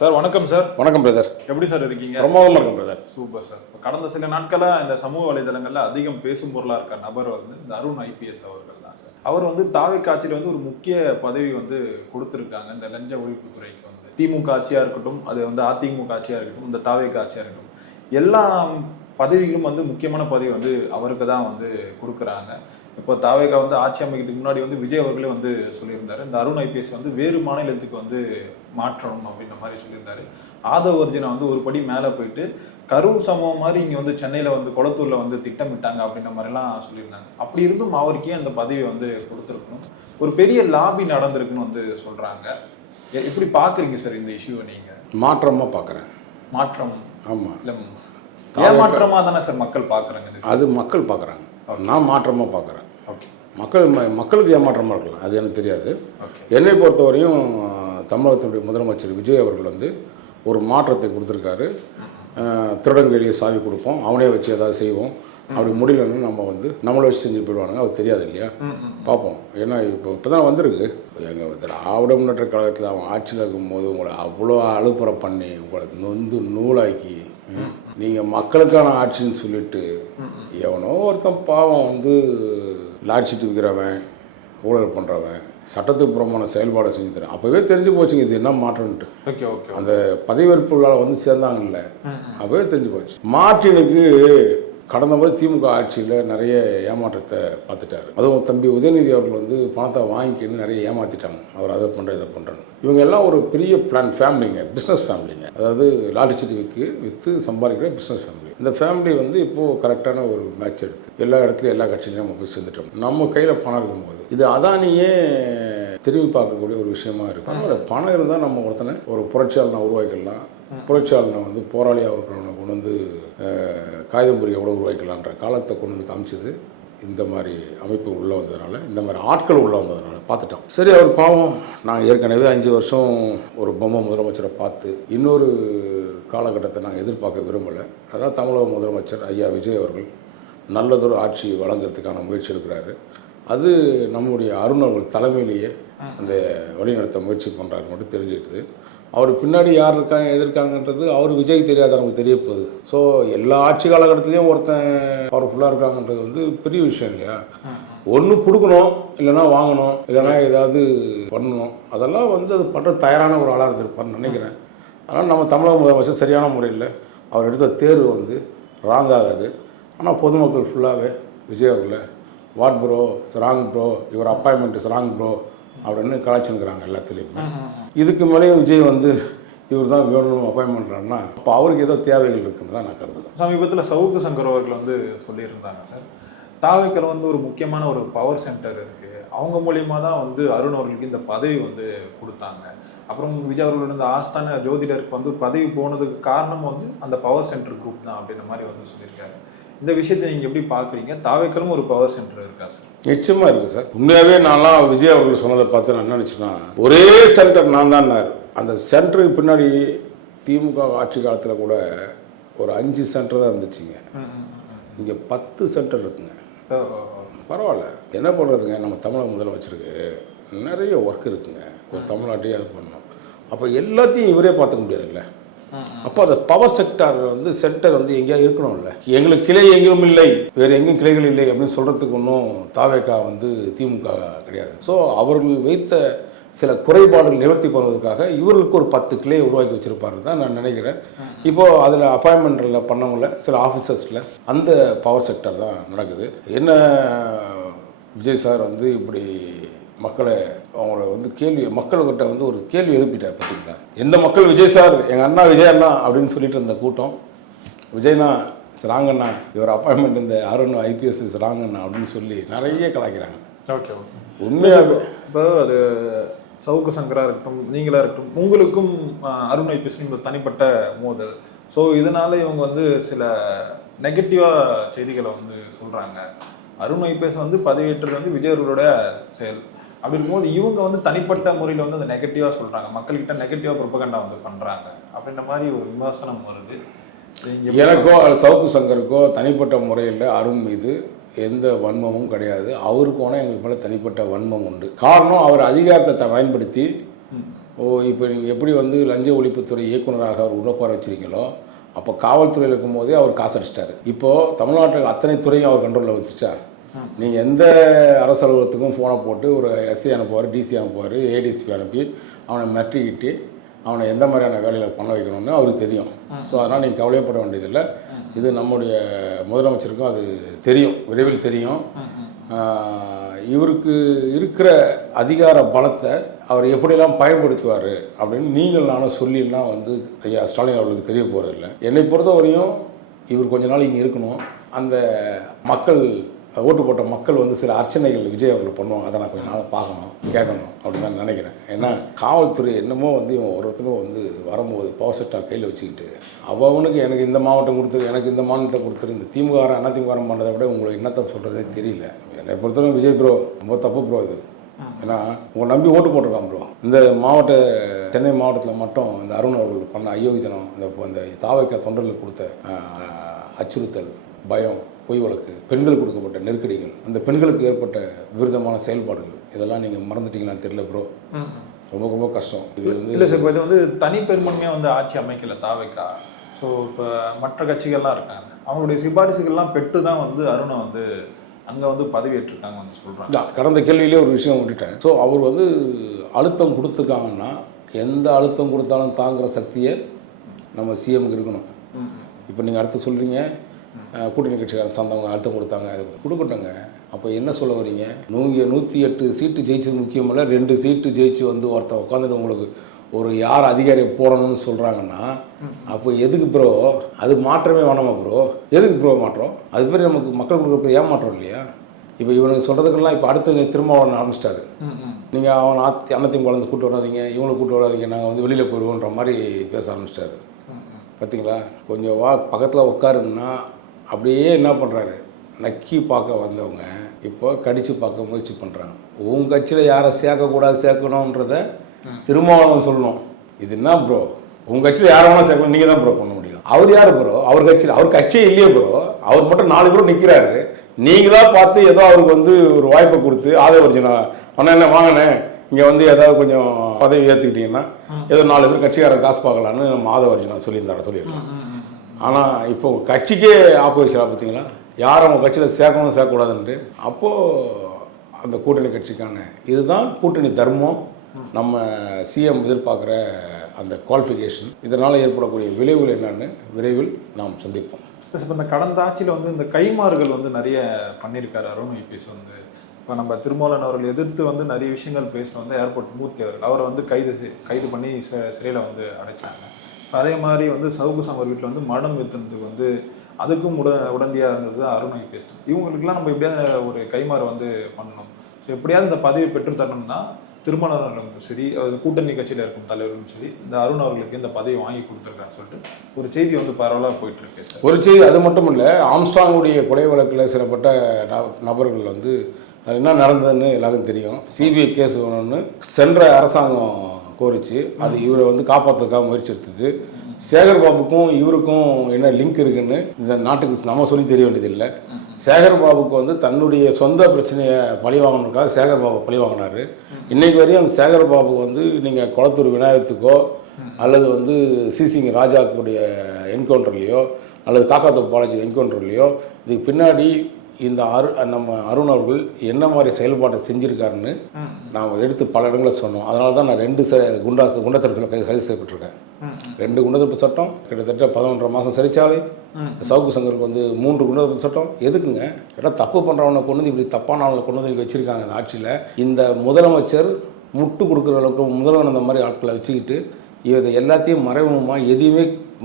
Sir வணக்கம் sir. வணக்கம் brother. எப்படி சார் இருக்கீங்க? பிரமாதமாக இருக்கும் பிரதர். Super sir. கடந்த சில நாட்களாக இந்த சமூக வலைதளங்களில் அதிகம் பேசும் பொருளாக இருக்க நபர் வந்து இந்த அருண் ஐபிஎஸ் அவர்கள் தான் சார். அவர் வந்து தாவேக்கா ஆட்சியில் வந்து ஒரு முக்கிய பதவி வந்து கொடுத்துருக்காங்க இந்த லஞ்ச ஒழிப்புத்துறைக்கு. வந்து திமுக ஆட்சியாக இருக்கட்டும், அது வந்து அதிமுக ஆட்சியாக இருக்கட்டும், இந்த தாவேக்கா ஆட்சியாக இருக்கட்டும், எல்லா பதவிகளும் வந்து முக்கியமான பதவி வந்து அவருக்கு தான் வந்து கொடுக்குறாங்க. இப்போ தாவேக்கா வந்து ஆட்சி அமைக்கிறதுக்கு முன்னாடி வந்து விஜய் அவர்களே வந்து சொல்லியிருந்தாரு, இந்த அருண் ஐபிஎஸ் வந்து வேறு மாநிலத்துக்கு வந்து மாற்றணும் அப்படின்ற மாதிரி சொல்லியிருந்தாரு. ஆதவ அர்ஜுனா வந்து ஒரு படி மேலே போயிட்டு கரூர் சம்பவம் மாதிரி இங்கே வந்து சென்னையில் வந்து கொளத்தூரில் வந்து திட்டமிட்டாங்க அப்படின்ற மாதிரிலாம் சொல்லியிருந்தாங்க. அப்படி இருந்தும் அவருக்கே அந்த பதவி வந்து கொடுத்துருக்கணும், ஒரு பெரிய லாபி நடந்திருக்குன்னு வந்து சொல்கிறாங்க. எப்படி பார்க்குறீங்க சார் இந்த இஷ்யூவை நீங்கள்? மாற்றமாக பார்க்குறேன். மாற்றம்? ஆமாம். இல்லை ஏமாற்றமாக தானே சார் மக்கள் பார்க்குறாங்க? அது மக்கள் பார்க்குறாங்க, நான் மாற்றமாக பார்க்குறேன். ஓகே. மக்களுக்கு ஏமாற்றமாக இருக்கலாம், அது எனக்கு தெரியாது. என்னை பொறுத்தவரையும் தமிழகத்தினுடைய முதலமைச்சர் விஜய் அவர்கள் வந்து ஒரு மாற்றத்தை கொடுத்துருக்காரு. திருடங்கேலியை சாவி கொடுப்போம், அவனே வச்சு ஏதாவது செய்வோம், அப்படி முடியலன்னு நம்ம வந்து நம்மளை வச்சு செஞ்சு போயிடுவானுங்க, அது தெரியாது இல்லையா? பார்ப்போம். ஏன்னா இப்போ தான் வந்திருக்கு. எங்கள் திராவிட முன்னேற்ற கழகத்தில் அவன் ஆட்சியில் இருக்கும்போது உங்களை அவ்வளோ அழுப்புற பண்ணி உங்களை நூலாக்கி நீங்கள் மக்களுக்கான ஆட்சின்னு சொல்லிட்டு எவனோ ஒருத்தன் பாவம் வந்து லாட்சிட்டு விற்கிறவன், ஊழல் பண்ணுறவன், சட்டத்துக்கு புறமான செயல்பாடை செஞ்சு தரேன். அப்போவே தெரிஞ்சு போச்சுங்க இது என்ன மாற்றம்ட்டு. அந்த பதவியேற்புகளால் வந்து சேர்ந்தாங்கல்ல, அப்போவே தெரிஞ்சு போச்சு. மார்ட்டினுக்கு கடந்த முறை திமுக ஆட்சியில் நிறைய ஏமாற்றத்தை பார்த்துட்டாரு. அதுவும் தம்பி உதயநிதி அவர்கள் வந்து பணத்தை வாங்கிக்கின்னு நிறைய ஏமாற்றிட்டாங்க. அவர் அதை பண்ணுற இதை பண்ணுறாங்க. இவங்க எல்லாம் ஒரு பெரிய பிளான் ஃபேமிலிங்க, பிஸ்னஸ் ஃபேமிலிங்க. அதாவது லாட்டரி சீட்டு விற்று சம்பாதிக்கிற பிஸ்னஸ் ஃபேமிலி. இந்த ஃபேமிலி வந்து இப்போது கரெக்டான ஒரு மேட்ச் எடுத்து எல்லா இடத்துலையும் எல்லா கட்சியிலையும் நம்ம போய் சேர்ந்துட்டோம். நம்ம கையில் பணம் இருக்கும்போது இது அதானியே திரும்பி பார்க்கக்கூடிய ஒரு விஷயமா இருக்குது. பரவாயில்ல, பணம் இருந்தால் நம்ம ஒருத்தனை ஒரு புரட்சியாளனை உருவாக்கிடலாம், புரட்சியாளனை வந்து போராளியாக இருக்கிறவனை கொண்டு வந்து காகிதம் பொறி எவ்வளோ உருவாக்கலான்ற காலத்தை கொண்டு வந்து காமிச்சது இந்த மாதிரி அமைப்பு உள்ளே வந்ததுனால, இந்த மாதிரி ஆட்கள் உள்ளே வந்ததுனால பார்த்துட்டோம். சரி, அவர் பாவம். நாங்கள் ஏற்கனவே 5 வருஷம் ஒரு பொம்மை முதலமைச்சரை பார்த்து இன்னொரு காலகட்டத்தை நாங்கள் எதிர்பார்க்க விரும்பலை. அதான் தமிழக முதலமைச்சர் ஐயா விஜய் அவர்கள் நல்லதொரு ஆட்சி வழங்குறதுக்கான முயற்சி எடுக்கிறாரு. அது நம்முடைய அருண் அவர்கள் தலைமையிலேயே அந்த வழிநடத்த முயற்சி பண்ணுறாரு மட்டும் தெரிஞ்சுக்கிட்டு, அவர் பின்னாடி யார் இருக்காங்க எதிர்க்காங்கன்றது அவர் விஜய் தெரியாத நமக்கு தெரிய போகுது. ஸோ எல்லா ஆட்சி காலகட்டத்திலையும் ஒருத்தன் பவர்ஃபுல்லாக இருக்காங்கன்றது வந்து பெரிய விஷயம் இல்லையா? ஒன்று கொடுக்கணும், இல்லைனா வாங்கணும், இல்லைனா ஏதாவது பண்ணணும். அதெல்லாம் வந்து அது பண்ணுற தயாரான ஒரு ஆளாக இருந்திருப்பார்னு நினைக்கிறேன். அதனால் நம்ம தமிழக முதலமைச்சர் சரியான முறையில் அவர் எடுத்த தேர்வு வந்து ராங் ஆகாது. ஆனால் பொதுமக்கள் ஃபுல்லாகவே விஜய் அவர்களை வாட் ப்ரோ, ராங் ப்ரோ, இவர் அப்பாயின்மெண்ட் இஸ் ராங் ப்ரோ அப்படின்னு கலாச்சிருக்கிறாங்க எல்லாத்துலேயுமே. இதுக்கு மேலேயும் விஜய் வந்து இவர் தான் வேணும் அப்பாயின்மெண்ட் பண்ணுறாருன்னா அப்போ அவருக்கு ஏதோ தேவைகள் இருக்குன்னு தான் நான் கருதுகிறேன். சமீபத்தில் சவுக்கு சங்கர் அவர்கள் வந்து சொல்லியிருந்தாங்க சார், தாவேக்கால வந்து ஒரு முக்கியமான ஒரு பவர் சென்டர் இருக்குது, அவங்க மூலியமாக தான் வந்து அருண் அவர்களுக்கு இந்த பதவி வந்து கொடுத்தாங்க. அப்புறம் விஜய் அவர்களோட இந்த ஆஸ்தான ஜோதிடருக்கு வந்து பதவி போனதுக்கு காரணம் வந்து அந்த பவர் சென்டர் குரூப் தான் அப்படின்ற மாதிரி வந்து சொல்லியிருக்காரு. இந்த விஷயத்தை நீங்கள் எப்படி பார்க்குறீங்க? தாவேக்காலும் ஒரு பவர் சென்டர் இருக்கா சார்? நிச்சயமாக இருக்குது சார். உண்மையாகவே நான்லாம் விஜய் அவர்கள் சொன்னதை பார்த்து நான் என்ன நினச்சேன்னா, ஒரே சென்டர் நான் தான். அந்த சென்டருக்கு பின்னாடி திமுக ஆட்சி காலத்தில் கூட ஒரு 5 சென்டர் தான் இருந்துச்சுங்க. இங்கே 10 சென்டர் இருக்குங்க. பரவாயில்ல, என்ன பண்ணுறதுங்க, நம்ம தமிழக முதலமைச்சருக்கு நிறைய ஒர்க் இருக்குங்க. ஒரு தமிழ்நாட்டையே அது பண்ணணும். அப்போ எல்லாத்தையும் இவரே பார்த்துக்க முடியாதுல்ல. அப்போ அந்த பவர் செக்டார் வந்து சென்டர் வந்து எங்கேயா இருக்கணும்ல. எங்களுக்கு கிளை எங்கேயும் இல்லை, வேறு எங்கேயும் கிளைகள் இல்லை அப்படின்னு சொல்கிறதுக்கு ஒன்றும் தாவேக்கா வந்து திமுக கிடையாது. ஸோ அவர்கள் வைத்த சில குறைபாடுகள் நிவர்த்தி பண்ணுவதற்காக இவர்களுக்கு ஒரு 10 கிளையை உருவாக்கி வச்சுருப்பாரு தான் நான் நினைக்கிறேன். இப்போது அதில் அப்பாயின்மெண்ட்டில் பண்ணவங்கள சில ஆஃபீஸர்ஸில் அந்த பவர் செக்டார் தான் நடக்குது. என்ன விஜய் சார் வந்து இப்படி மக்களை அவங்கள வந்து மக்கள்கிட்ட வந்து ஒரு கேள்வி எழுப்பிட்டார் பார்த்தீங்களா? எந்த மக்கள் விஜய் சார், எங்கள் அண்ணா விஜய் அண்ணா அப்படின்னு சொல்லிட்டு இருந்த கூட்டம், விஜய்னா ராங்கண்ணா, இவர் அப்பாயின்மெண்ட் இந்த அருண் ஐபிஎஸ் ராங்கண்ணா அப்படின்னு சொல்லி நிறைய கலாய்க்கிறாங்க. Okay okay. உண்மையாக இப்போ அது சவுக்கு சங்கராக இருக்கட்டும், நீங்களாக இருக்கட்டும், உங்களுக்கும் அருண் ஐபிஎஸ்க்கும் தனிப்பட்ட மோதல். ஸோ இதனால இவங்க வந்து சில நெகட்டிவாக செய்திகளை வந்து சொல்கிறாங்க. அருண் ஐபிஎஸ் வந்து பதவியேற்றது வந்து விஜய் அவர்களோட செயல் அப்படிங்கும்போது இவங்க வந்து தனிப்பட்ட முறையில் வந்து அந்த நெகட்டிவாக சொல்கிறாங்க, மக்கள்கிட்ட நெகட்டிவாக ப்ரொபகண்டா வந்து பண்ணுறாங்க அப்படின்ற மாதிரி ஒரு விமர்சனம் வருது. எனக்கோ சவுக்கு சங்கருக்கோ தனிப்பட்ட முறையில் அருண் மீது எந்த வன்மமும் கிடையாது. அவருக்கு ஆனால் எங்களுக்கு மேலே தனிப்பட்ட வன்மம் உண்டு. காரணம், அவர் அதிகாரத்தை பயன்படுத்தி இப்போ நீங்கள் எப்படி வந்து லஞ்ச ஒழிப்புத்துறை இயக்குநராக அவர் உடப்பார வச்சிருக்கீங்களோ, அப்போ காவல்துறையில் இருக்கும்போதே அவர் காசு அடிச்சிட்டாரு. இப்போது தமிழ்நாட்டில் அத்தனை துறையும் அவர் கண்ட்ரோலில் வச்சுச்சா? நீங்கள் எந்த அரசு அலுவலகத்துக்கும் ஃபோனை போட்டு ஒரு எஸ்ஐ அனுப்புவார், டிசி அனுப்புவார், ஏடிசிபி அனுப்பி அவனை மிரட்டிக்கிட்டு அவனை எந்த மாதிரியான வேலையில் பண்ண வைக்கணும்னு அவருக்கு தெரியும். ஸோ அதனால் நீங்கள் கவலைப்பட வேண்டியதில்லை. இது நம்முடைய முதலமைச்சருக்கும் அது தெரியும், விரைவில் தெரியும். இவருக்கு இருக்கிற அதிகார பலத்தை அவர் எப்படியெல்லாம் பயன்படுத்துவார் அப்படின்னு நீங்கள் நானும் சொல்லிலாம் வந்து ஐயா ஸ்டாலின் அவர்களுக்கு தெரிய போகிறதில்லை. என்னை பொறுத்தவரையும் இவர் கொஞ்ச நாள் இங்கே இருக்கணும். அந்த மக்கள் ஓட்டு போட்ட மக்கள் வந்து சில அர்ச்சனைகள் விஜய் அவர்கள் பண்ணுவாங்க, அதை நான் கொஞ்சம் நாள் பார்க்கணும், கேட்கணும் அப்படின்னு தான் நினைக்கிறேன். ஏன்னா காவல்துறை என்னமோ வந்து இவன் ஒருத்தரும் வந்து வரும்போது பவர் செட்டாக கையில் வச்சுக்கிட்டு அவனுக்கு எனக்கு இந்த மாவட்டம் கொடுத்துரு, எனக்கு இந்த மாநிலத்தை கொடுத்துரு, இந்த திமுக அதிமுக பண்ணதை விட உங்களுக்கு என்னத்தை சொல்கிறதே தெரியல. என்னை பொறுத்தவரை விஜய் ப்ரோ ரொம்ப தப்பு ப்ரோ இது. ஏன்னா உங்களை நம்பி ஓட்டு போட்டிருக்கான் ப்ரோ. இந்த சென்னை மாவட்டத்தில் மட்டும் இந்த அருண் அவர்கள் பண்ண அயோக்கியத்தனம், இந்த தாவைக்கா தொண்டர்களுக்கு கொடுத்த அச்சுறுத்தல், பயம், பொய் வழக்கு, பெண்களுக்கு கொடுக்கப்பட்ட நெருக்கடிகள், அந்த பெண்களுக்கு ஏற்பட்ட விருதமான செயல்பாடுகள், இதெல்லாம் நீங்கள் மறந்துட்டீங்களான்னு தெரியல ப்ரோ. ரொம்ப ரொம்ப கஷ்டம் இது வந்து. இல்லை சார், இப்போ இது வந்து தனி பெரும்பான்மையாக வந்து ஆட்சி அமைக்கல தாவைக்கா. ஸோ இப்போ மற்ற கட்சிகள்லாம் இருக்காங்க, அவங்களுடைய சிபாரிசுகள்லாம் பெற்று தான் வந்து அருணை வந்து அங்கே வந்து பதவியேற்றிருக்காங்க வந்து சொல்கிறாங்க. கடந்த கேள்வியிலே ஒரு விஷயம் விட்டுட்டேன். ஸோ அவர் வந்து அழுத்தம் கொடுத்துருக்காங்கன்னா எந்த அழுத்தம் கொடுத்தாலும் தாங்குகிற சக்தியை நம்ம சிஎம்க்கு இருக்கணும். இப்போ நீங்கள் அடுத்து சொல்கிறீங்க கூட்டணி கட்சிக்காரன் சார்ந்தவங்க அழுத்தம் கொடுத்தாங்க, அது கொடுக்கட்டங்க. அப்போ என்ன சொல்ல வரீங்க? 108 சீட்டு ஜெயிச்சது முக்கியமில்ல, 2 சீட்டு ஜெயிச்சு வந்து ஒருத்தர் உட்காந்துட்டு உங்களுக்கு ஒரு யார் அதிகாரியை போடணும்னு சொல்கிறாங்கன்னா அப்போ எதுக்கு ப்ரோ? அது மாற்றமே வேணாமா ப்ரோ? எதுக்கு ப்ரோ மாற்றம்? அது பேர் நமக்கு மக்கள் கொடுக்குற ஏமாற்றம் இல்லையா? இப்போ இவனுக்கு சொல்கிறதுக்கெல்லாம் இப்போ அடுத்து திரும்ப அவனை ஆரம்பிச்சிட்டாரு. நீங்கள் அவன் அன்னத்தையும் குழந்தை கூட்டு வராதிங்க, இவங்களை கூட்டு வராதிங்க, நாங்கள் வந்து வெளியில் போயிடுவோன்ற மாதிரி பேச ஆரம்பிச்சிட்டாரு. பார்த்தீங்களா? கொஞ்சம் பக்கத்தில் உட்காருன்னா அப்படியே என்ன பண்ணுறாரு, நக்கி பார்க்க வந்தவங்க இப்போ கடித்து பார்க்க முயற்சி பண்ணுறாங்க. உங்கள் கட்சியில் யாரை சேர்க்கக்கூடாது சேர்க்கணுன்றத திருமாவளவன் சொல்லணும். இது என்ன ப்ரோ? உங்கள் கட்சியில் யாரை வேணால் சேர்க்கணும், நீங்கள் தான் ப்ரோ பண்ண முடியும். அவர் யார் ப்ரோ? அவர் கட்சியில் அவர் கட்சியே இல்லையே ப்ரோ. அவர் மட்டும் 4 பேரும் நிற்கிறாரு. நீங்களாக பார்த்து ஏதோ அவருக்கு வந்து ஒரு வாய்ப்பை கொடுத்து ஆதவர்ஜனா ஆனால் என்ன வாங்கினே இங்கே வந்து ஏதாவது கொஞ்சம் பதவி ஏற்றுக்கிட்டீங்கன்னா ஏதோ 4 பேர் கட்சிக்காரன் காசு பார்க்கலான்னு நம்ம ஆதவர்ஜனா சொல்லியிருக்கோம். ஆனால் இப்போ கட்சிக்கே ஆப்போசிஷனாக பார்த்தீங்களா, யார் அவங்க கட்சியில் சேர்க்கணும் சேர்க்கக்கூடாதுன்ட்டு. அப்போது அந்த கூட்டணி கட்சிக்கான இதுதான் கூட்டணி தர்மம். நம்ம சிஎம் எதிர்பார்க்குற அந்த குவாலிஃபிகேஷன், இதனால் ஏற்படக்கூடிய விளைவுகள் என்னன்னு விரைவில் நாம் சந்திப்போம். இப்போ இந்த கடந்த ஆட்சியில் வந்து இந்த கைமாறுகள் வந்து நிறைய பண்ணியிருக்காரு அருண் ஐபிஎஸ் வந்து. இப்போ நம்ம திருமாவளவன் அவர்கள் எதிர்த்து வந்து நிறைய விஷயங்கள் பேசிட்டு வந்து ஏர்போர்ட் மூர்த்தி அவர்கள் அவரை வந்து கைது பண்ணி சிறையில் வந்து அடைச்சாங்க. அதே மாதிரி வந்து சவுக்கு சமர் வீட்டில் வந்து மரணம் ஏற்றுனதுக்கு வந்து அதுக்கும் உடனடியாக இருந்தது அருண் ஐபிஎஸ். இவங்களுக்குலாம் நம்ம எப்படியாவது ஒரு கைமாறு வந்து பண்ணணும். ஸோ எப்படியாவது இந்த பதவியை பெற்று தரணும்னா திருமாவளவனுக்கும் சரி, கூட்டணி கட்சியில் இருக்கும் தலைவர்களும் சரி, இந்த அருண் அவர்களுக்கு இந்த பதவி வாங்கி கொடுத்துருக்கான்னு சொல்லிட்டு ஒரு செய்தி வந்து பரவலாக போயிட்டு இருக்கு சார். ஒரு செய்தி அது மட்டும் இல்லை, ஆம்ஸ்ட்ராங்குடைய கொலை வழக்கில் சிலப்பட்ட நபர்கள் வந்து அது என்ன நடந்ததுன்னு எல்லாருக்கும் தெரியும். சிபிஐ கேஸ் வேணும்னு சென்ற அரசாங்கம் கோரிச்சு அது இவரை வந்து காப்பாற்றுறதுக்காக முயற்சி எடுத்தது. சேகர் பாபுக்கும் இவருக்கும் என்ன லிங்க் இருக்குன்னு இந்த நாட்டுக்கு நம்ம சொல்லி தெரிய வேண்டியதில்லை. சேகர் பாபுக்கு வந்து தன்னுடைய சொந்த பிரச்சனையை பழி வாங்கினதுக்காக சேகர் பாபு பழி வாங்கினார். இன்றைக்கு வரையும் அந்த சேகர் பாபு வந்து நீங்கள் குளத்தூர் விநாயகத்துக்கோ அல்லது வந்து சிசிங்க ராஜாக்குடைய என்கவுண்டர்லேயோ அல்லது காக்காத்தூர் பாலாஜி என்கவுண்டர்லேயோ இதுக்கு பின்னாடி இந்த நம்ம அருண் அவர்கள் என்ன மாதிரி செயல்பாட்டை செஞ்சுருக்காருன்னு நாம் எடுத்து பல இடங்களில் சொன்னோம். அதனால தான் நான் 2 குண்டத்தடுப்பில் கைது செய்யப்பட்டிருக்கேன். 2 குண்டத்தடுப்பு சட்டம், கிட்டத்தட்ட 11.5 மாதம் சிறைச்சாலை. சவுக்கு சங்கருக்கு வந்து 3 குண்டத்தடுப்பு சட்டம். எதுக்குங்க? கேட்டால் தப்பு பண்ணுறவனை கொண்டு வந்து இப்படி தப்பான ஆளுங்களை கொண்டு வந்து வச்சுருக்காங்க இந்த ஆட்சியில். இந்த முதலமைச்சர் முட்டு கொடுக்குற அளவுக்கு முதல்வன் அந்த மாதிரி ஆட்களை வச்சுக்கிட்டு இதை எல்லாத்தையும் மறைமுகமாக எதையுமே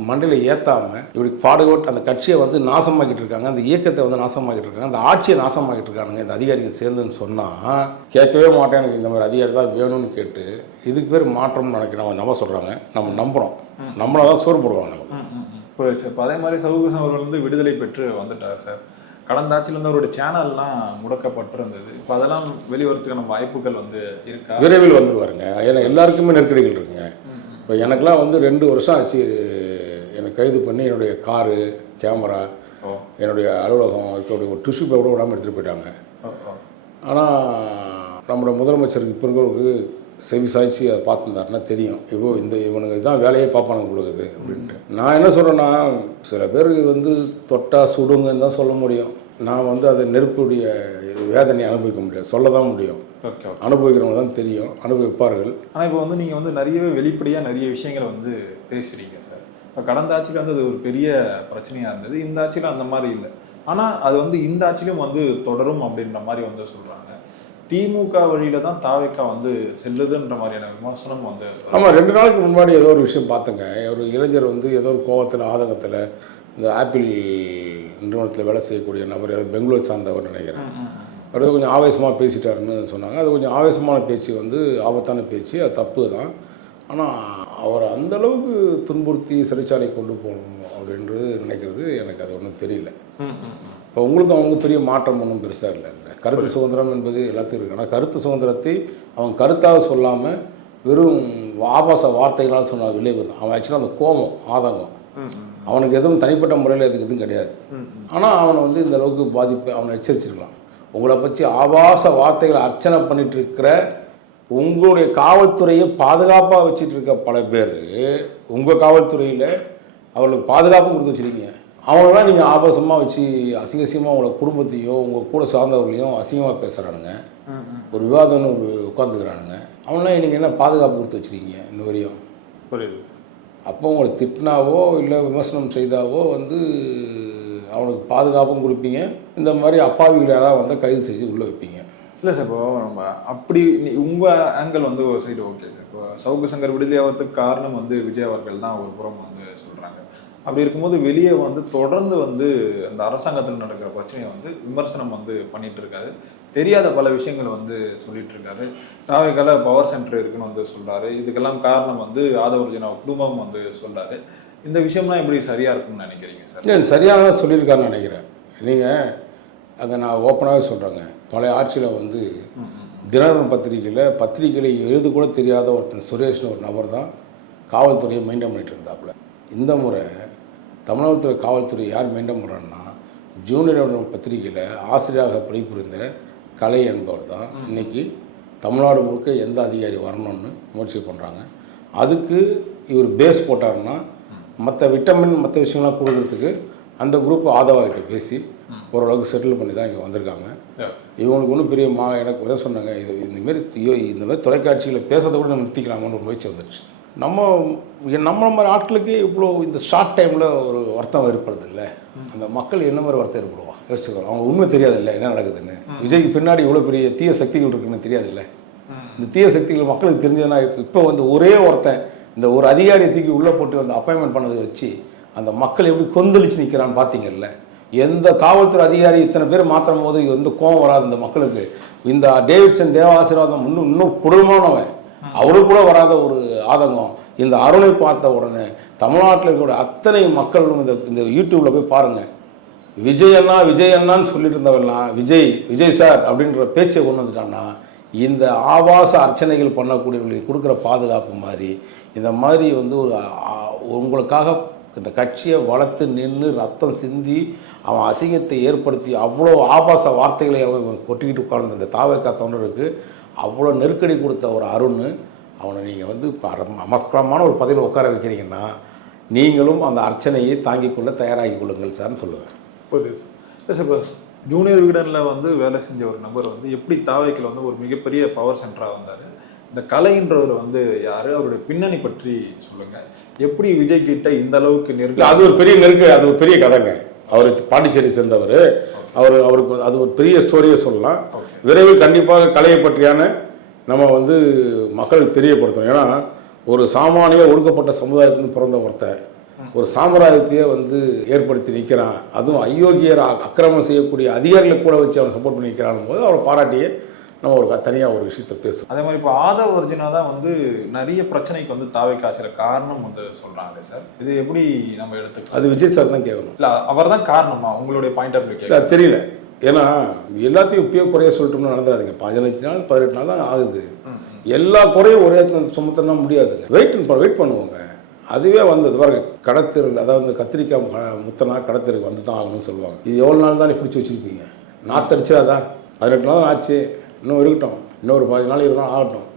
மண்டையில் ஏற்றாமல் இப்படி பாடுபட்டு அந்த கட்சியை வந்து நாசமாக்கிட்டு இருக்காங்க, அந்த இயக்கத்தை வந்து நாசமாக்கிட்டு இருக்காங்க, அந்த ஆட்சியை நாசமாக்கிட்டு இருக்காங்க இந்த அதிகாரிகள் சேர்ந்துன்னு சொன்னால் கேட்கவே மாட்டேன். எனக்கு இந்த மாதிரி அதிகாரி தான் வேணும்னு கேட்டு இதுக்கு பேர் மாற்றம்னு நினைக்கிறோம். நம்ம சொல்கிறாங்க, நம்ம நம்புகிறோம், நம்மளை தான் சோறு போடுவாங்க. புரியுது சார். இப்போ அதே மாதிரி சவுக்கு அவர்கள் வந்து விடுதலை பெற்று வந்துட்டார் சார். கடந்த ஆட்சியில் வந்து அவருடைய சேனல்லாம் முடக்கப்பட்டிருந்தது. இப்போ அதெல்லாம் வெளிவரத்துக்கான வாய்ப்புகள் வந்து இருக்கா? விரைவில் வந்துடுவாருங்க. ஏன்னா எல்லாருக்குமே நெருக்கடிகள் இருக்குங்க. இப்போ எனக்கெலாம் வந்து 2 வருஷம் ஆச்சு என்னை கைது பண்ணி என்னுடைய காரு, கேமரா, என்னுடைய அலுவலகம் இருக்கக்கூடிய ஒரு டிஷ்யூ பேப்பர் விடாமல் எடுத்துகிட்டு போயிட்டாங்க. ஆனால் நம்மளோட முதலமைச்சருக்கு இப்போ இருக்கிறவருக்கு செவி சாய்ச்சி அதை பார்த்துருந்தாருன்னா தெரியும் இப்போ இவனுக்கு இதான் வேலையே பார்ப்பானுங்க கொடுக்குது அப்படின்ட்டு. நான் என்ன சொல்கிறேன்னா, சில பேருக்கு வந்து தொட்டா சுடுங்கன்னு தான் சொல்ல முடியும். நான் வந்து அதை நெருப்புடைய வேதனையை அனுபவிக்க முடியாது, சொல்ல தான் முடியும். ஓகே, அனுபவிக்கிறவங்க தான் தெரியும், அனுபவிப்பார்கள். ஆனால் இப்போ வந்து நீங்கள் வந்து நிறையவே வெளிப்படையாக நிறைய விஷயங்களை வந்து பேசுகிறீங்க சார். இப்போ கடந்த ஆட்சியில் வந்து அது ஒரு பெரிய பிரச்சனையாக இருந்தது, இந்த ஆட்சியில் அந்த மாதிரி இல்லை. ஆனால் அது வந்து இந்த ஆட்சியிலும் வந்து தொடரும் அப்படின்ற மாதிரி வந்து சொல்கிறாங்க. திமுக வழியில தான் தாவேக்கா வந்து செல்லுதுன்ற மாதிரியான விமர்சனம் வந்து. ஆமாம், 2 நாளுக்கு முன்னாடி ஏதோ ஒரு விஷயம் பார்த்தேங்க. ஒரு இளைஞர் வந்து ஏதோ ஒரு கோவத்தில் ஆதங்கத்தில் இந்த ஆப்பிள் நிறுவனத்தில் வேலை செய்யக்கூடிய நபர், ஏதோ பெங்களூர் சார்ந்தவர் நினைக்கிறேன், அவர் கொஞ்சம் ஆவேசமாக பேசிட்டாருன்னு சொன்னாங்க. அது கொஞ்சம் ஆவேசமான பேச்சு வந்து ஆபத்தான பேச்சு, அது தப்பு தான். ஆனால் அவரை அந்தளவுக்கு துன்புறுத்தி சிறைச்சாலை கொண்டு போகணும் அப்படின்றது நினைக்கிறது எனக்கு அது ஒன்றும் தெரியல. இப்போ உங்களுக்கு அவங்க பெரிய மாற்றம் ஒன்றும் பெருசாக இல்லை. கருத்து சுதந்திரம் என்பது எல்லாத்துக்கும் இருக்குது. ஆனால் கருத்து சுதந்திரத்தை அவன் கருத்தாக சொல்லாமல் வெறும் ஆபாச வார்த்தைகளால் சொன்ன விளைவு தான். அவன் ஆக்சுவலாக அந்த கோபம், ஆதங்கம், அவனுக்கு எதுவும் தனிப்பட்ட முறையில் அதுக்கு எதுவும் கிடையாது. ஆனால் அவனை வந்து இந்த அளவுக்கு பாதிப்பு அவனை எச்சரிச்சிருக்கலாம். உங்களை பற்றி ஆபாச வார்த்தைகளை அர்ச்சனை பண்ணிட்டு இருக்கிற உங்களுடைய காவல்துறையை பாதுகாப்பாக வச்சுட்டு இருக்க பல பேர், உங்கள் காவல்துறையில் அவர்களுக்கு பாதுகாப்பு கொடுத்து வச்சுருக்கீங்க. அவங்களெலாம் நீங்கள் ஆபாசமாக வச்சு அசிங்கசியமாக உங்களை குடும்பத்தையோ உங்கள் கூட சார்ந்தவர்களையும் அசிங்கமாக பேசுகிறானுங்க. ஒரு விவாதம்னு ஒரு உட்காந்துக்கிறானுங்க. அவங்களாம் நீங்கள் என்ன பாதுகாப்பு கொடுத்து வச்சுருக்கீங்க இன்ன வரையும்? புரியுது. அப்போ உங்களை திட்டினாவோ இல்லை விமர்சனம் செய்தாவோ வந்து அவனுக்கு பாதுகாப்பும் கொடுப்பீங்க. இந்த மாதிரி அப்பாவிகளை யாராவது வந்தால் கைது செஞ்சு உள்ளே வைப்பீங்க. இல்லை சார், இப்போ நம்ம அப்படி உங்கள் ஆங்கிள் வந்து ஒரு சைடு ஓகே சார். இப்போ சவுக்கு சங்கர் விடுதலை ஆகிறதுக்கு காரணம் வந்து விஜய் அவர்கள் தான் ஒரு புறம் வந்து சொல்கிறாங்க. அப்படி இருக்கும்போது வெளியே வந்து தொடர்ந்து வந்து அந்த அரசாங்கத்தில் நடக்கிற பிரச்சனையை வந்து விமர்சனம் வந்து பண்ணிட்டு இருக்காரு. தெரியாத பல விஷயங்கள் வந்து சொல்லிட்டு இருக்காரு. தாவேக்கால பவர் சென்டர் இருக்குன்னு வந்து சொல்றாரு. இதுக்கெல்லாம் காரணம் வந்து ஆதவர்ஜுனா குடும்பம் வந்து சொல்றாரு. இந்த விஷயம்லாம் எப்படி சரியா இருக்கும்னு நினைக்கிறீங்க சார்? இல்லை, சரியாக தான் சொல்லியிருக்காருன்னு நினைக்கிறேன். நீங்கள் அங்கே நான் ஓப்பனாகவே சொல்கிறேங்க, பழைய ஆட்சியில் வந்து தினகரன் பத்திரிகையில் எழுத கூட தெரியாத ஒருத்தன் சுரேஷ்னு ஒரு நபர் தான் காவல்துறையை மெயின்டைன் பண்ணிட்டு இருந்தாப்புல. இந்த முறை தமிழகத்தில் காவல்துறை யார் மெயின்டைன் பண்ணுறான்னா, ஜூனியர் பத்திரிகையில் ஆசிரியராக பணிபுரிந்த கலை என்பவர் தான் இன்றைக்கி தமிழ்நாடு முழுக்க எந்த அதிகாரி வரணும்னு முயற்சி பண்ணுறாங்க. அதுக்கு இவர் பேஸ் போட்டாருன்னா மற்ற விட்டமின் மற்ற விஷயங்கள்லாம் கொடுக்கறதுக்கு அந்த குரூப் ஆதவாகிட்ட பேசி ஓரளவுக்கு செட்டில் பண்ணி தான் இங்கே வந்திருக்காங்க. இவங்களுக்கு ஒன்றும் பெரிய எனக்கு உதவி சொன்னாங்க, இந்தமாரி தொலைக்காட்சியில் பேசுறதை கூட நம்ம நிறுத்திக்கலாமான்னு ஒரு முயற்சி வந்துடுச்சு. நம்ம மாதிரி ஆட்களுக்கே இவ்வளோ இந்த ஷார்ட் டைமில் ஒரு வருத்தம் ஏற்படுது இல்லை, அந்த மக்கள் என்ன மாதிரி வருத்தம் ஏற்படுவான் யோசிச்சுக்கோ. அவங்க உண்மை தெரியாது இல்லை என்ன நடக்குதுன்னு. விஜய்க்கு பின்னாடி இவ்வளோ பெரிய தீய சக்திகள் இருக்குன்னு தெரியாது இல்லை. இந்த தீய சக்திகள் மக்களுக்கு தெரிஞ்சதுன்னா இப்போ வந்து ஒரே ஒருத்தன் இந்த ஒரு அதிகாரியை தூக்கி உள்ளே போட்டு வந்து அப்பாயின்மெண்ட் பண்ணதை வச்சு அந்த மக்கள் எப்படி கொந்தளிச்சு நிற்கிறான்னு பார்த்தீங்கல்ல. எந்த காவல்துறை அதிகாரி இத்தனை பேர் மாற்றும் போது எந்த கோபம் வராது இந்த மக்களுக்கு. இந்த டேவிட்சன் தேவ ஆசீர்வாதம் இன்னும் கொடூரமானவன், அவருக்கு கூட வராத ஒரு ஆதங்கம் இந்த அருணை பார்த்த உடனே தமிழ்நாட்டில் இருக்கிற அத்தனை மக்களும் இந்த யூடியூப்பில் போய் பாருங்கள். விஜய் அண்ணான்னு சொல்லிட்டு இருந்தவெல்லாம் விஜய் சார் அப்படின்ற பேச்சை கொண்டு வந்துட்டான்னா இந்த ஆபாச அர்ச்சனைகள் பண்ணக்கூடியவர்களுக்கு கொடுக்குற பாதுகாப்பு மாதிரி இந்த மாதிரி வந்து ஒரு உங்களுக்காக இந்த கட்சியை வளர்த்து நின்று ரத்தம் சிந்தி அவன் அசிங்கத்தை ஏற்படுத்தி அவ்வளோ ஆபாச வார்த்தைகளை அவன் கொட்டிக்கிட்டு உட்கார்ந்த அந்த தாவேக்கா தொண்டருக்கு அவ்வளோ நெருக்கடி கொடுத்த ஒரு அருண், அவனை நீங்கள் வந்து அமஸ்கரமான ஒரு பதவியில் உட்கார வைக்கிறீங்கன்னா நீங்களும் அந்த அர்ச்சனையை தாங்கிக் கொள்ள தயாராகி கொள்ளுங்கள் சார்னு சொல்லுவேன். புரியுது சார். ஜூனியர் விகடனில் வந்து வேலை செஞ்ச ஒரு நபர் வந்து எப்படி தாவேக்கில் வந்து ஒரு மிகப்பெரிய பவர் சென்டராக வந்தார், இந்த கலைன்றவர் வந்து யார், அவருடைய பின்னணி பற்றி சொல்லுங்கள். எப்படி விஜய் கிட்ட இந்த அளவுக்கு நெருக்கம்? அது ஒரு பெரிய கதைங்க. அவர் பாண்டிச்சேரி சேர்ந்தவர். அவருக்கு அது ஒரு பெரிய ஸ்டோரியை சொல்லலாம். விரைவில் கண்டிப்பாக கலையை பற்றியான நம்ம வந்து மக்களுக்கு தெரியப்படுத்தணும். ஏன்னா ஒரு சாமானிய ஒடுக்கப்பட்ட சமுதாயத்தின் பிறந்த ஒருத்தன் ஒரு சாம்ராஜ்யத்தையே வந்து ஏற்படுத்தி நிற்கிறான். அதுவும் அயோக்கியர் அக்கிரமம் செய்யக்கூடிய அதிகாரிகளை கூட வச்சு அவன் சப்போர்ட் பண்ணி நிற்கிறான் போது அவரை பாராட்டியே நம்ம ஒரு தனியாக ஒரு விஷயத்தை பேசுவோம். அதே மாதிரி இப்போ ஆதவர்ஜுனா தான் வந்து நிறைய பிரச்சனைக்கு வந்து தாவேக்கா சில காரணம் வந்து சொல்கிறாங்க சார். இது எப்படி நம்ம எடுத்துக்கலாம்? அது விஜய் சார் தான் கேட்கணும். இல்லை அவர் தான் காரணமா உங்களுடைய பாயிண்ட் ஆஃப் வியூ? தெரியல. ஏன்னா எல்லாத்தையும் இப்பயே குறைய சொல்லிட்டோம்னு நடந்துடாதீங்க. 15 நாள் 18 நாள் தான் ஆகுது. எல்லா குறையும் ஒரே சுமத்தனா முடியாதுங்க. வெயிட் பண்ணுவோங்க. அதுவே வந்தது பாருங்க, கடத்தெரு, அதாவது கத்திரிக்காய் முத்தனா கடத்தெருக்கு வந்து தான் ஆகணும்னு சொல்லுவாங்க. இது எவ்வளோ நாள் தான் பிடிச்சி வச்சுருப்பீங்க? நாத்தடிச்சு அதான் 18 நாள் தான் ஆச்சு, இன்னும் இருக்கட்டும், இன்னொரு 10 நாள் 20 நாள் ஆகட்டும்.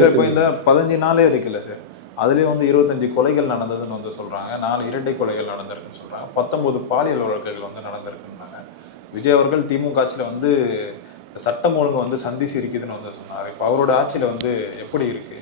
சார் இப்போ இந்த 15 நாளே இருக்குல்ல சார், அதுலேயே வந்து 25 கொலைகள் நடந்ததுன்னு வந்து சொல்கிறாங்க, 4 இரட்டை கொலைகள் நடந்திருக்குன்னு சொல்கிறாங்க, 19 பாலியல் வழக்குகள் வந்து நடந்திருக்குன்னாங்க. விஜய் அவர்கள் திமுக ஆட்சியில் வந்து சட்டம் ஒழுங்கு வந்து சந்தி சிரிக்குதுன்னு வந்து சொன்னார். இப்போ அவரோட ஆட்சியில் வந்து எப்படி இருக்கு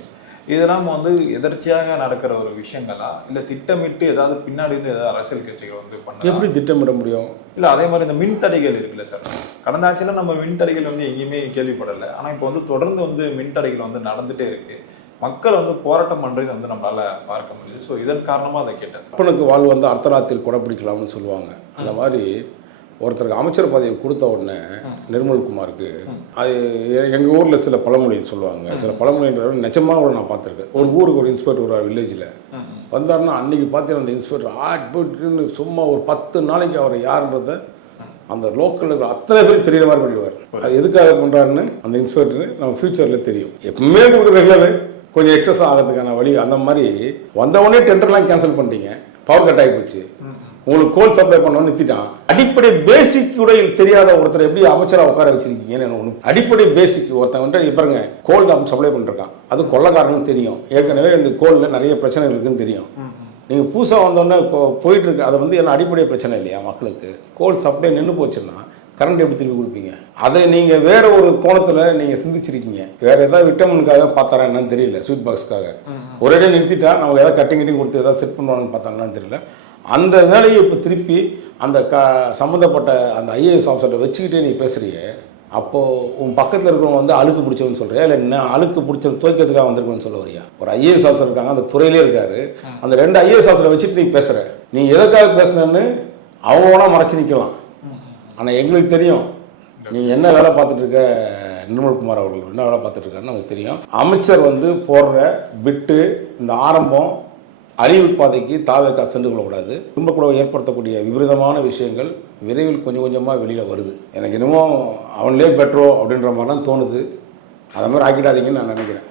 இதெல்லாம் வந்து எதர்ச்சியாக நடக்கிற ஒரு விஷயங்களா, இல்லை திட்டமிட்டு ஏதாவது பின்னாடி இருந்து ஏதாவது அரசியல் கட்சிகள் வந்து பண்ண எப்படி திட்டமிட முடியும்? இல்லை அதே மாதிரி இந்த மின்தடைகள் இருக்குல்ல சார், கடந்த ஆட்சியில் நம்ம மின்தடைகள் வந்து எங்கேயுமே கேள்விப்படலை, ஆனால் இப்போ வந்து தொடர்ந்து வந்து மின்தடைகள் வந்து நடந்துகிட்டே இருக்கு, மக்கள் வந்து போராட்டம் பண்ணுறது வந்து நம்மளால பார்க்க முடியுது. ஸோ இதன் காரணமாக அதை கேட்டேன் சார். அப்பனுக்கு வாழ் வந்து அர்த்தராத்தில் கொடை பிடிக்கலாம்னு சொல்லுவாங்க. அந்த மாதிரி ஒருத்தருக்கு அமைச்சர் பதவி கொடுத்த உடனே நிர்மல்குமாருக்கு அது எங்கள் ஊரில் சில பழமொழி சொல்லுவாங்க. சில பழமொழின்றத நிஜமாக கூட நான் பார்த்துருக்கேன். ஒரு ஊருக்கு ஒரு இன்ஸ்பெக்டர் வருவார் வில்லேஜில் வந்தாருன்னா அன்றைக்கி பார்த்தீங்கன்னா அந்த இன்ஸ்பெக்டர் போட்டுன்னு சும்மா ஒரு 10 நாளைக்கு அவர் யாருன்றதை அந்த லோக்கலுக்கு அத்தனை பேர் தெரியுற மாதிரி பண்ணிடுவார். அது எதுக்காக பண்ணுறாருன்னு அந்த இன்ஸ்பெக்டர் நம்ம ஃபியூச்சரில் தெரியும். எப்பவுமே கொடுக்குற கொஞ்சம் எக்ஸஸ் ஆகிறதுக்கான வழி அந்த மாதிரி வந்தவொடனே டெண்டர்லாம் கேன்சல் பண்ணிட்டீங்க, பவர் கட் ஆகி போச்சு, உங்களுக்கு கோல் சப்ளை பண்ணணும்னு நிறுத்திட்டான். அடிப்படை பேசிக் கூட தெரியாத ஒருத்தர் எப்படி அமைச்சராக உட்கார வச்சிருக்கீங்கன்னு ஒன்று அடிப்படை பேசிக் ஒருத்தன் வந்துட்டு பாருங்க கோல் சப்ளை பண்ணிருக்கான், அது கொள்ளக்காரன்னு தெரியும், ஏற்கனவே இந்த கோலில் நிறைய பிரச்சனைகள் இருக்குன்னு தெரியும். நீங்கள் புதுசாக வந்தோடனே போயிட்டு இருக்கு, அதை வந்து என்ன அடிப்படை பிரச்சனை இல்லையா மக்களுக்கு? கோல் சப்ளை நின்று போச்சுன்னா கரண்ட் எப்படி திருப்பி கொடுப்பீங்க? அதை நீங்கள் வேற ஒரு கோணத்தில் நீங்கள் சிந்திச்சிருக்கீங்க. வேற ஏதாவது விட்டமினுக்காக பார்த்தாரா என்னன்னு தெரியல, ஸ்வீட் பாக்ஸ்க்காக ஒரே நிறுத்திட்டா நம்ம ஏதாவது கட்டிங் கொடுத்து ஏதாவது செட் பண்ணுவாங்கன்னு பார்த்தாங்கன்னு தெரியல. அந்த வேலையை இப்போ திருப்பி அந்த சம்மந்தப்பட்ட அந்த ஐஏஎஸ் ஆஃபீஸர்கிட்ட வச்சுக்கிட்டே நீ பேசுறீங்க. அப்போது உன் பக்கத்தில் இருக்கிறவங்க வந்து அழுக்கு பிடிச்சவன்னு சொல்கிறியா, இல்லை என்ன அழுக்கு பிடிச்சது துவைக்கிறதுக்காக வந்திருக்குன்னு சொல்ல வரியா? ஒரு ஐஏஎஸ் ஆஃபீஸர் இருக்காங்க, அந்த துறையிலே இருக்காரு, அந்த 2 ஐஏஎஸ் ஆஃபீஸரை வச்சுட்டு நீ பேசுகிற. நீ எதற்காக பேசுனன்னு அவங்க வேணா மறைச்சி நிற்கலாம், ஆனால் எங்களுக்கு தெரியும் நீ என்ன வேலை பார்த்துட்டு இருக்க. நிர்மல்குமார் அவர்கள் என்ன வேலை பார்த்துட்டு இருக்காருன்னு நமக்கு தெரியும். அமைச்சர் வந்து போடுற விட்டு இந்த ஆரம்பம் அறிவு பாதைக்கு தாவேக்கா சென்று கொள்ளக்கூடாது. குடும்பக்குழு ஏற்படுத்தக்கூடிய விபரீதமான விஷயங்கள் விரைவில் கொஞ்சம் கொஞ்சமாக வெளியில் வருது. எனக்கு இன்னமும் அவன்லே பெட்ரோ அப்படின்ற மாதிரிலாம் தோணுது. அதை மாதிரி ஆக்கிடாதீங்கன்னு நான் நினைக்கிறேன்.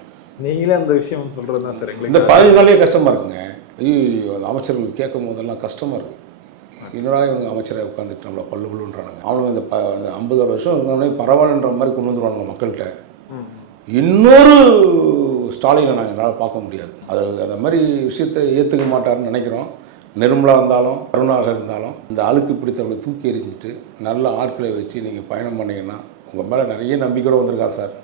நீங்களே அந்த விஷயம் சொல்கிறது தான் சார். இந்த 15 நாளே கஷ்டமாக இருக்குங்க. ஐயோ அந்த அமைச்சர்கள் கேட்கும் போதெல்லாம் கஷ்டமாக இருக்குது. என்னடா இவங்க அமைச்சரை உட்காந்துட்டு நம்மளை பல்லுன்றானுங்க. அவனுங்க இந்த 50 வருஷம் இருந்தவனே பரவாயில்லன்ற மாதிரி கொண்டு வந்துடுவாங்க மக்கள்கிட்ட. இன்னொரு ஸ்டாலினை நாங்கள் என்னால் பார்க்க முடியாது. அது அந்த மாதிரி விஷயத்தை ஏற்றுக்க மாட்டாருன்னு நினைக்கிறோம். நிர்மலா இருந்தாலும் கருணாக இருந்தாலும் இந்த அழுக்கு பிடித்தவர்களை தூக்கி எறிஞ்சிட்டு நல்ல ஆட்களை வச்சு நீங்கள் பயணம் பண்ணிங்கன்னா உங்கள் மேலே நிறைய நம்பிக்கையோடு வந்திருக்கா சார்.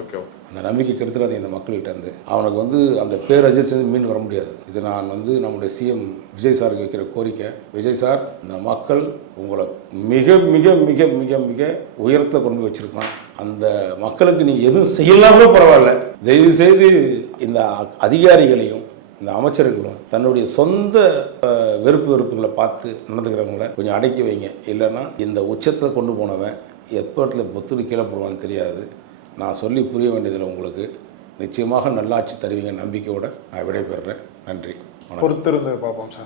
ஓகே, அந்த நம்பிக்கை கெடுத்துடாது இந்த மக்கள்கிட்ட இருந்து. அவனுக்கு வந்து அந்த பேரஜிச்சு மீன் வர முடியாது. இது நான் வந்து நம்முடைய சிஎம் விஜய் சாருக்கு வைக்கிற கோரிக்கை. விஜய் சார், இந்த மக்கள் உங்களை மிக மிக மிக மிக மிக உயரத்தில் கொண்டு வச்சிருக்கான். அந்த மக்களுக்கு நீங்கள் எதுவும் செய்யலாமோ பரவாயில்ல, தயவு செய்து இந்த அதிகாரிகளையும் இந்த அமைச்சர்களும் தன்னுடைய சொந்த வெறுப்புகளை பார்த்து நடந்துக்கிறவங்கள கொஞ்சம் அடக்கி வைங்க. இல்லைன்னா இந்த உச்சத்தில் கொண்டு போனவன் எப்பத்தில் பொத்துரு கீழே போடுவான்னு தெரியாது. நான் சொல்லி புரிய வேண்டியதில் உங்களுக்கு நிச்சயமாக நல்லாட்சி தருவீங்க நம்பிக்கையோடு நான் விடைபெறுறேன். நன்றி. பொறுத்திருந்து பார்ப்போம் சார்.